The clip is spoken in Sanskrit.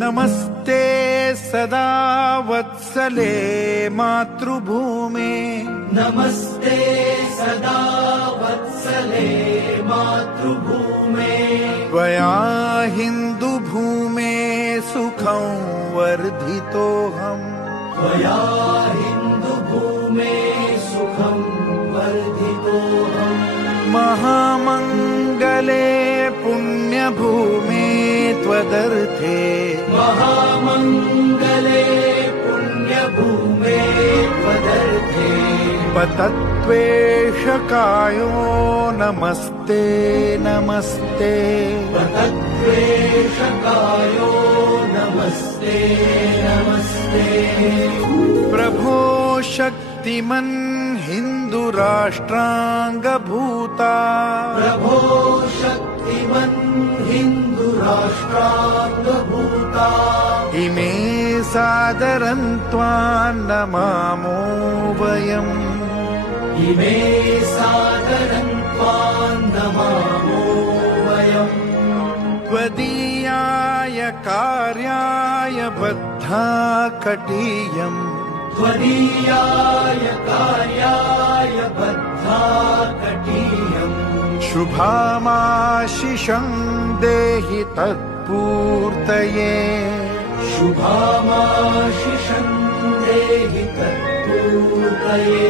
नमस्ते सदा वत्सले मातृभूमे नमस्ते सदा वत्सले मातृभूमे त्वया हिन्दुभूमे सुखं वर्धितोऽहम् त्वया हिन्दुभूमे सुखं वर्धितोऽहम् महामङ्गले पुण्यभूमे त्वदर्थे महामङ्गले पुण्यभूमे त्वदर्थे पतत्वेषकायो नमस्ते नमस्ते पतत्वेषकायो नमस्ते नमस्ते प्रभो शक्तिमन् हिन्दुराष्ट्राङ्गभूता प्रभो शक्तिमन् हिन्दुराष्ट्राङ्गभूता इमे सादरं त्वां नमामो वयम् इमे सादरं त्वां नमामो वयम् त्वदीयाय कार्याय बद्धा कटीयम् त्वदीयाय कार्याय बद्धा कटीयम् शुभामाशिषं देहि तत्पूर्तये शुभामाशिषं देहि तत्पूर्तये